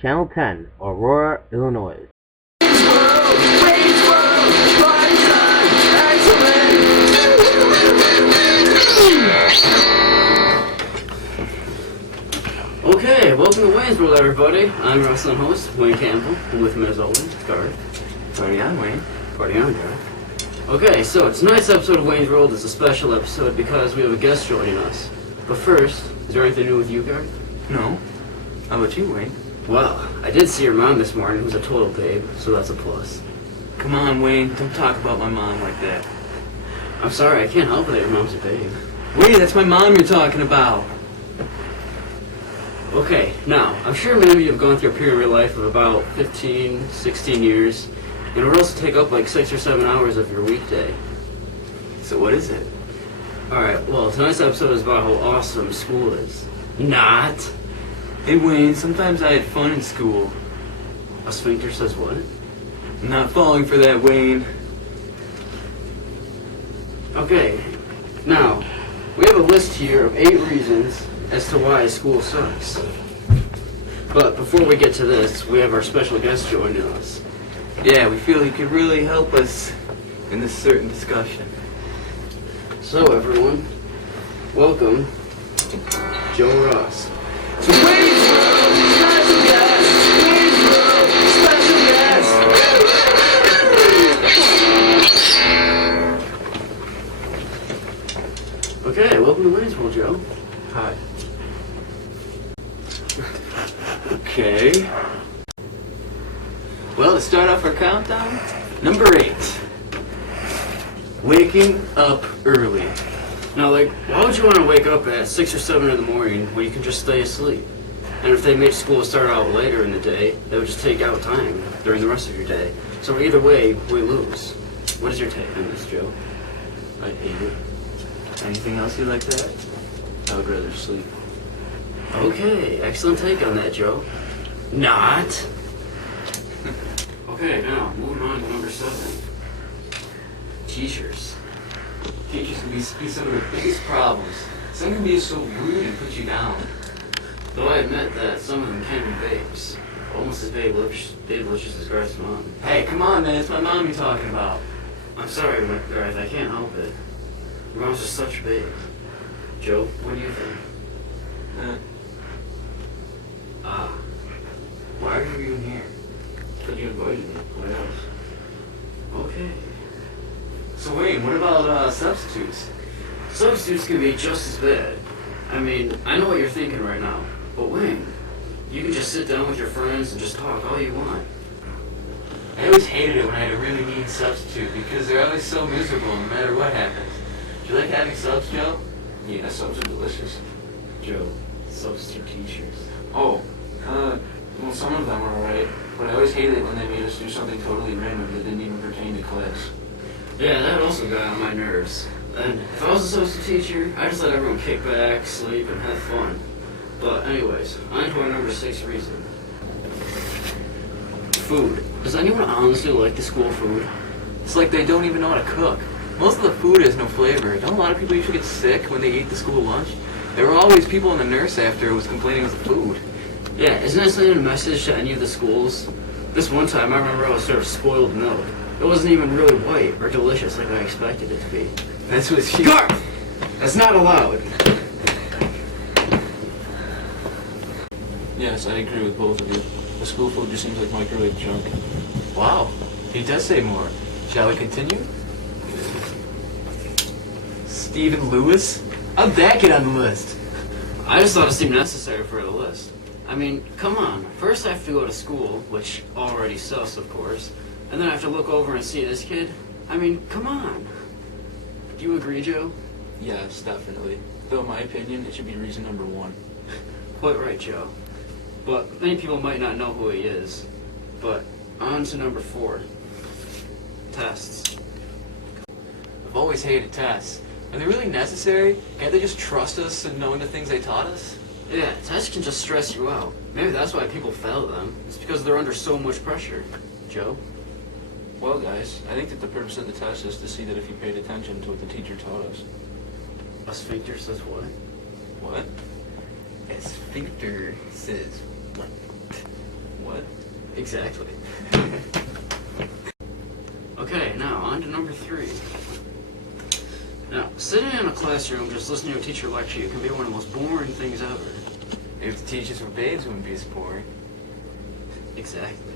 Channel 10, Aurora, Illinois. Okay, welcome to Wayne's World, everybody. I'm your wrestling host, Wayne Campbell, and with me as always, Garth. Party on, Wayne. Party on, Garth. Okay, so tonight's episode of Wayne's World is a special episode because we have a guest joining us. But first, is there anything new with you, Garth? No. How about you, Wayne? Well, I did see your mom this morning, who's a total babe, so that's a plus. Come on, Wayne. Don't talk about my mom like that. I'm sorry, I can't help it that your mom's a babe. Wayne, that's my mom you're talking about. Okay, now, I'm sure many of you have gone through a period of your life of about 15, 16 years, and it would also take up like 6 or 7 hours of your weekday. So what is it? Alright, well, tonight's episode is about how awesome school is. Not. Hey, Wayne, sometimes I had fun in school. A sphincter says what? I'm not falling for that, Wayne. Okay, now, we have a list here of 8 reasons as to why school sucks. But before we get to this, we have our special guest joining us. Yeah, we feel he could really help us in this certain discussion. So, everyone, welcome, Joe Ross. To Wayne's World, special guest! Wayne's World, special guest! Okay, welcome to Wayne's World, Joe. Hi. Okay. Well, to start off our countdown, number 8. Waking up early. Now, like, why would you want to wake up at 6 or 7 in the morning when you can just stay asleep? And if they made school start out later in the day, they would just take out time during the rest of your day. So either way, we lose. What is your take on this, Joe? I hate it. Anything else you'd like to add? I would rather sleep. Okay, excellent take on that, Joe. Not. Okay, now, moving on to number 7. Teachers. Teachers can be some of the biggest problems. Some can be so rude and put you down. Though I admit that some of them can be babes. Almost as babelicious as Garth's mom. Hey, come on, man. It's my mom you're talking about. I'm sorry, Garth, I can't help it. Your mom's just such a babe. Joe, what do you think? Why are you even here? Because you invited me. What else? Okay. So Wayne, what about substitutes? Substitutes can be just as bad. I mean, I know what you're thinking right now, but Wayne, you can just sit down with your friends and just talk all you want. I always hated it when I had a really mean substitute because they're always so miserable no matter what happens. Do you like having subs, Joe? Yeah, subs are delicious. Joe, substitute teachers. Oh, well, some of them are alright, but I always hated it when they made us do something totally random that didn't even pertain to class. Yeah, that also got on my nerves. And if I was a substitute teacher, I just let everyone kick back, sleep, and have fun. But anyways, on to our number 6 reason. Food. Does anyone honestly like the school food? It's like they don't even know how to cook. Most of the food has no flavor. Don't a lot of people usually get sick when they eat the school lunch? There were always people in the nurse after who was complaining of the food. Yeah, isn't that sending a message to any of the schools? This one time, I remember I was served spoiled milk. It wasn't even really white or delicious like I expected it to be. That's what she... Garth! That's not allowed. Yes, I agree with both of you. The school food just seems like microwave junk. Wow, he does say more. Shall we continue? Stephen Lewis? How'd that get on the list? I just thought it seemed necessary for the list. I mean, come on. First I have to go to school, which already sucks, of course. And then I have to look over and see this kid. I mean, come on. Do you agree, Joe? Yes, definitely. Though in my opinion, it should be reason number 1. Quite right, Joe. But many people might not know who he is. But on to number 4. Tests. I've always hated tests. Are they really necessary? Can't they just trust us in knowing the things they taught us? Yeah, tests can just stress you out. Maybe that's why people fail them. It's because they're under so much pressure. Joe? Well, guys, I think that the purpose of the test is to see that if you paid attention to what the teacher taught us. A sphincter says what? What? A sphincter says what? Exactly. Okay, now on to number 3. Now, sitting in a classroom just listening to a teacher lecture you can be one of the most boring things ever. If the teachers were babes, it wouldn't be as boring. Exactly.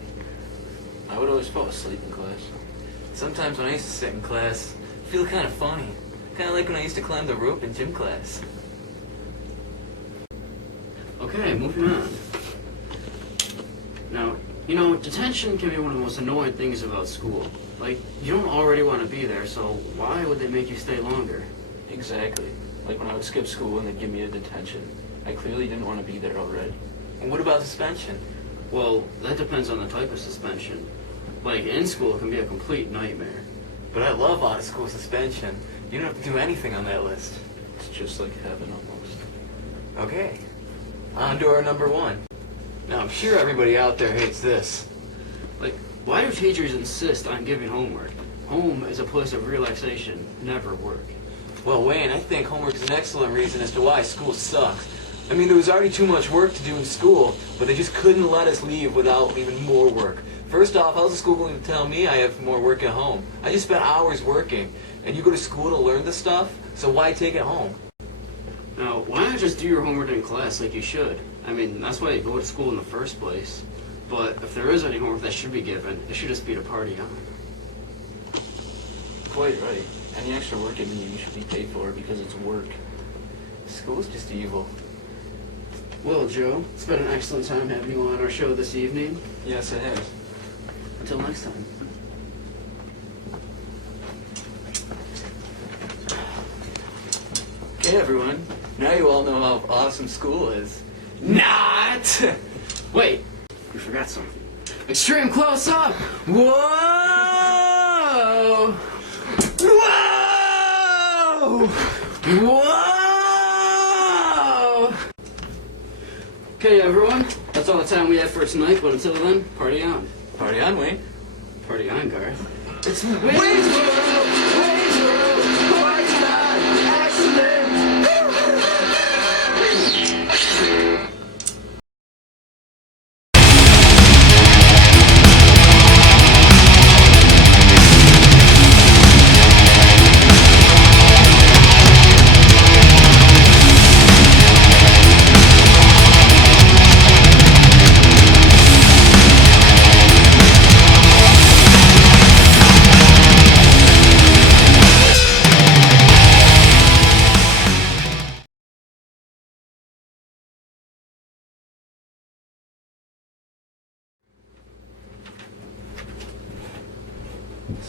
I would always fall asleep in class. Sometimes when I used to sit in class, I feel kind of funny. Kind of like when I used to climb the rope in gym class. Okay, moving on. Now, you know, detention can be one of the most annoying things about school. Like, you don't already want to be there, so why would they make you stay longer? Exactly. Like when I would skip school and they'd give me a detention. I clearly didn't want to be there already. And what about suspension? Well, that depends on the type of suspension. Like, in school, it can be a complete nightmare. But I love out-of-school suspension. You don't have to do anything on that list. It's just like heaven almost. Okay, on to our number 1. Now, I'm sure everybody out there hates this. Like, why do teachers insist on giving homework? Home is a place of relaxation, never work. Well, Wayne, I think homework is an excellent reason as to why school sucks. I mean, there was already too much work to do in school, but they just couldn't let us leave without even more work. First off, how's the school going to tell me I have more work at home? I just spent hours working, and you go to school to learn the stuff, so why take it home? Now, why not just do your homework in class like you should? I mean, that's why you go to school in the first place. But if there is any homework that should be given, it should just be to party on. Quite right. Any extra work given you should be paid for because it's work. School's just evil. Well, Joe, it's been an excellent time having you on our show this evening. Yes, it has. Until next time. Okay, everyone, now you all know how awesome school is. Not! Wait, you forgot something. Extreme close-up! Whoa! Whoa! Whoa! Okay, everyone, that's all the time we have for tonight, but until then, party on. Party on, Wayne. Party on, Garth. It's Wayne's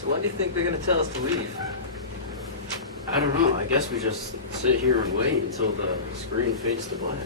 So when do you think they're going to tell us to leave? I don't know, I guess we just sit here and wait until the screen fades to black.